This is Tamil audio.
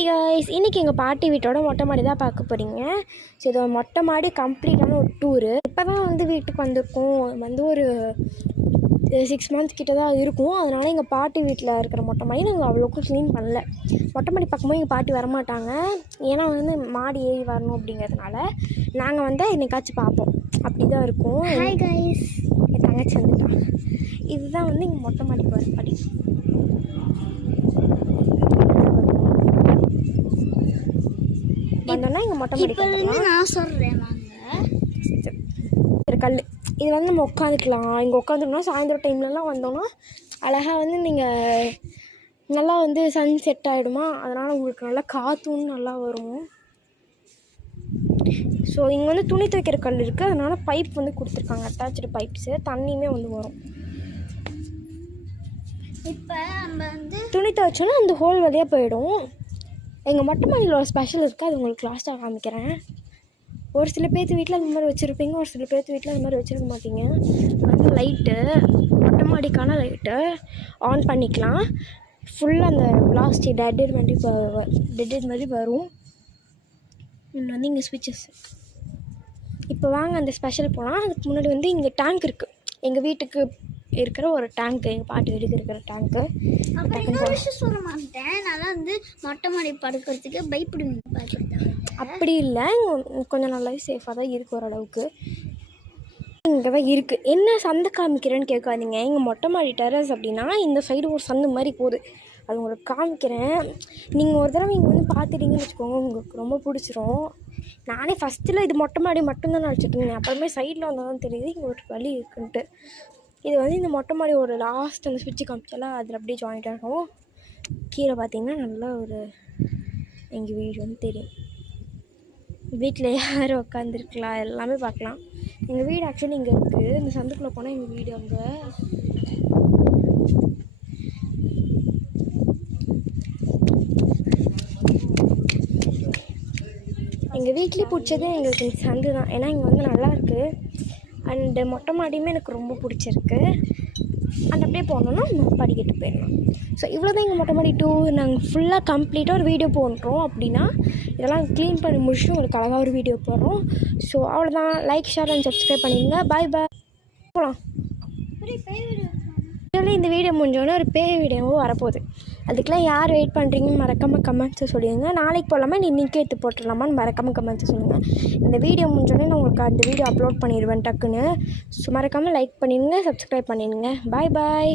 ஹாய் காய்ஸ், இன்றைக்கி எங்கள் பாட்டி வீட்டோட மொட்டை மாடி தான் பார்க்க போகிறீங்க. ஸோ இது மொட்டை மாடி கம்ப்ளீட்டான ஒரு டூரு. இப்போ தான் வீட்டுக்கு வந்திருக்கோம். ஒரு 6 months கிட்ட தான் இருக்கும். அதனால் எங்கள் பாட்டி வீட்டில் இருக்கிற மொட்டை மாடி நாங்கள் அவ்வளோக்கும் க்ளீன் பண்ணல. மொட்டை மாடி பார்க்கும்போது எங்கள் பாட்டி வரமாட்டாங்க, ஏன்னா மாடி ஏறி வரணும் அப்படிங்கிறதுனால. நாங்கள் என்னைக்காச்சும் பார்ப்போம், அப்படி தான் இருக்கும். ஹாய் காய்ஸ், என் தங்கச்சி வந்துட்டான். இதுதான் எங்கள் மொட்டை மாடி போகிற படி. வந்தோன்னா எங்கள் மொட்டை மாடி நான் சொல்கிறேன் ஒரு கல். இது நம்ம உட்காந்துக்கலாம். இங்கே உட்காந்துக்கணும். சாயந்தரம் டைம்லலாம் வந்தோன்னா அழகாக நீங்கள் நல்லா சன் செட் ஆகிடுமா, அதனால் உங்களுக்கு நல்லா காற்றும் நல்லா வரும். ஸோ இங்கே துணி துவைக்கிற கல் இருக்குது, அதனால் பைப் கொடுத்துருக்காங்க, அட்டாச்சு பைப்ஸு. தண்ணியுமே வரும். இப்போ நம்ம துணி துவைச்சோன்னா அந்த ஹோல் வழியாக போயிடும். எங்கள் மொட்டை மாடியில் ஒரு ஸ்பெஷல் இருக்குது, அது உங்களுக்கு லாஸ்ட்டாக காமிக்கிறேன். ஒரு சில பேர்த்து வீட்டில் அந்த மாதிரி வச்சுருப்பீங்க, ஒரு சில பேர்த்து வீட்டில் அந்த மாதிரி வச்சுருக்க மாட்டீங்க. லைட்டு, மொட்டை மாடிக்கான லைட்டு ஆன் பண்ணிக்கலாம். ஃபுல்லாக அந்த லாஸ்ட் டெட் மாதிரி வரும். இன்னும் இங்கே ஸ்விட்சஸ். இப்போ வாங்க அந்த ஸ்பெஷல் போனால். அதுக்கு முன்னாடி இங்கே டேங்க் இருக்குது. எங்கள் வீட்டுக்கு இருக்கிற ஒரு டேங்க்கு, எங்கள் பாட்டி வீட்டுக்கு இருக்கிற டேங்க்கு. சொல்ல மாட்டேன், நான் மொட்டை மாடி படுக்கிறதுக்கு பயப்படுவேன். அப்படி இல்லை, கொஞ்சம் நல்லாவே சேஃபாக தான் இருக்குது ஓரளவுக்கு. இங்கே தான் இருக்குது. என்ன சந்தை காமிக்கிறேன்னு கேட்காதீங்க. எங்கள் மொட்டை மாடி டெரஸ் அப்படின்னா இந்த சைடு ஒரு சந்து மாதிரி போகுது, அது உங்களுக்கு காமிக்கிறேன். நீங்கள் ஒரு தடவை இங்கே பார்த்துட்டீங்கன்னு வச்சுக்கோங்க, உங்களுக்கு ரொம்ப பிடிச்சிரும். நானே ஃபஸ்ட்டில் இது மொட்டை மாடி மட்டும்தான் நினச்சிட்டு இருந்தேன். அப்புறமே சைடில் வந்தால் தான் தெரியுது இங்கே ஒரு வழி இருக்குன்ட்டு. இது இந்த மொட்டை மாடியோட லாஸ்ட் அந்த ஸ்விட்சு காமிச்சாலாம் அதில் அப்படியே ஜாயிண்ட் ஆகும். கீழே பார்த்தீங்கன்னா நல்லா எங்கள் வீடு தெரியும். வீட்டில் யார் உட்காந்துருக்கலாம் எல்லாமே பார்க்கலாம். எங்கள் வீடு ஆக்சுவலி இங்கே இருக்குது. இந்த சந்துக்குள்ளே போனால் எங்கள் வீடு அங்கே. எங்கள் வீட்லேயே பிடிச்சதே எங்களுக்கு இந்த சந்து தான். ஏன்னா இங்கே நல்லாயிருக்கு. அண்டு மொட்டை மாடியுமே எனக்கு ரொம்ப பிடிச்சிருக்கு. அண்ட் அப்படியே போனோன்னா படிக்கட்டு போயிடலாம். ஸோ இவ்வளோ தான் எங்கள் மொட்டை மாடி டூர். நாங்கள் ஃபுல்லாக கம்ப்ளீட்டாக ஒரு வீடியோ போடுறோம். அப்படின்னா இதெல்லாம் க்ளீன் பண்ணி முடிச்சுட்டு உங்களுக்கு அழகாக ஒரு வீடியோ போடுறோம். ஸோ அவ்வளோதான். லைக், ஷேர் அண்ட் சப்ஸ்கிரைப் பண்ணிடுங்க. பாய் பாய். போகலாம். இந்த வீடியோ முடிஞ்சோடனே ஒரு பேய் வீடியோவும் வரப்போகுது. அதுக்கெலாம் யார் வெயிட் பண்ணுறீங்கன்னு மறக்காமல் கமெண்ட்ஸை சொல்லிடுங்க. நாளைக்கு போகலாமா இன்றைக்கே எடுத்து போட்டுடலாமான்னு மறக்காமல் கமெண்ட்ஸை சொல்லுங்கள். இந்த வீடியோ முடிஞ்சோடனே நான் உங்களுக்கு அந்த வீடியோ அப்லோட் பண்ணிடுவேன் டக்குன்னு. ஸோ மறக்காமல் லைக் பண்ணிடுங்க, சப்ஸ்கிரைப் பண்ணிடுங்க. பாய் பாய்.